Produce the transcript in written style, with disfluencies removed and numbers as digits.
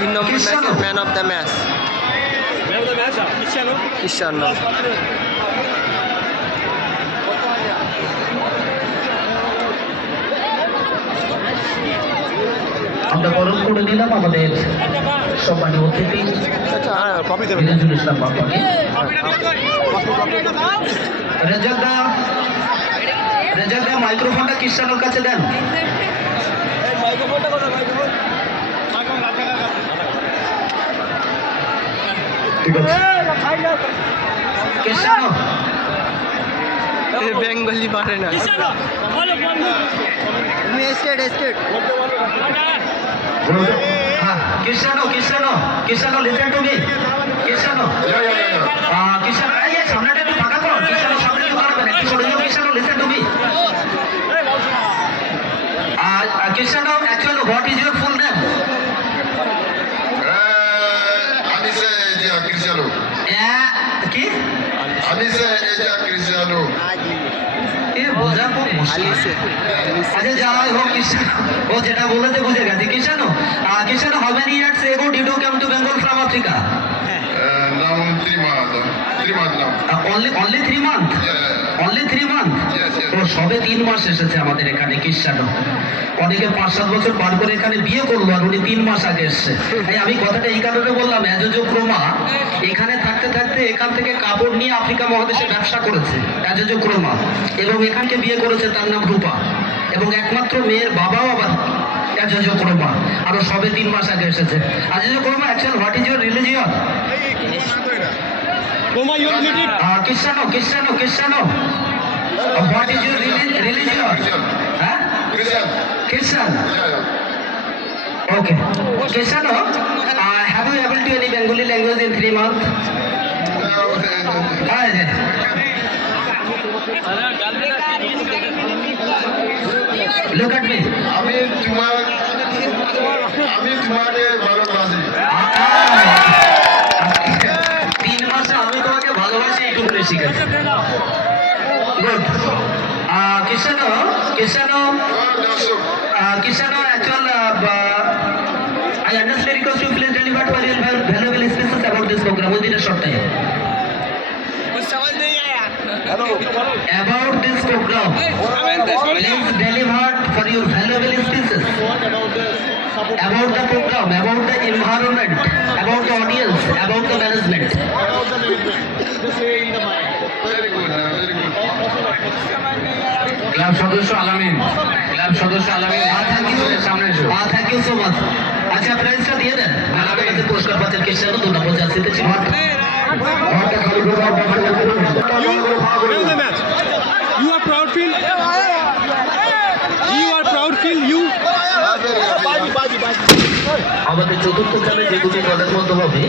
3 নম্বর ম্যাচে man of the match Cristiano. আমরা বরণ করে নিলাম আমাদের সম্মানীয় অতিথি মিরাজুল ইসলাম বাপ্পাকে। রেজাক দা মাইক্রোফোনটা ক্রিস্টিয়ানোর কাছে দেন। ঠিক আছে ক্রিস্টিয়ানো বেঙ্গলি পারে না। Cristiano, listen to me. Cristiano, সামনেটা একটু ফাঁকা করো। Cristiano সামনে একটু করবেন, একটু সরে যাও। Cristiano, listen to me. Cristiano, actually, what is your full name? Anise Eja Cristiano. কি? Anise Eja Cristiano. বোঝা খুব মুশকিল। আচ্ছা যাই হোক, ও যেটা বলেছে বুঝে গেছে। Cristiano, how many years ago did you come to Bengal from Africa? Now 3 months. 3 months now. Only 3 months? Yeah. Only 3 months? Yes. ও সবে 3 মাস এসেছে আমাদের এখানে Cristiano। অনেকে 5-7 বছর পার করে এখানে বিয়ে করলো, আর উনি 3 মাস আগে এসছে। আমি কথাটা এই কারণে বললাম, অ্যাজোজোক্রোমা এখানে থাকতে থাকতে এখান থেকে কাপড় নিয়ে আফ্রিকা মহাদেশে ব্যবসা করেছে অ্যাজোজোক্রোমা, এবং এখানকে বিয়ে করেছে, তার নাম রূপা, এবং একমাত্র মেয়ের বাবাও আবার অ্যাজোজোক্রোমা, আরো সবে 3 মাস আগে এসেছে। অ্যাজোজোক্রোমা, actually what is your religion? Cristiano, what is your religion? Huh? Christian. Yeah. Okay. Cristiano, have you able to any Bengali language in 3 months? Look at me. আমি তোমাকে ভালো রাজি। 3 মাসে আমি তোমাকে ভালোবাসি, একটু করে শিখেছি। Good. Cristiano, actual, I understand request you please deliver to your valuable speeches about this program within a short time. About this program, please deliver for your valuable speeches about the program, about the environment, about the audience, about the management. Very good. Club সদস্য আলামিন, thank you so much. আচ্ছা, প্রাইজটা দিয়ে দেন। আপনাদের পুরস্কার পাচ্ছেন Cristiano, 2টা পৌঁছে আসতেছি। You are proud feel. আমাদের চতুর্থ খেলায় যে দুটি দলের মধ্যে হবে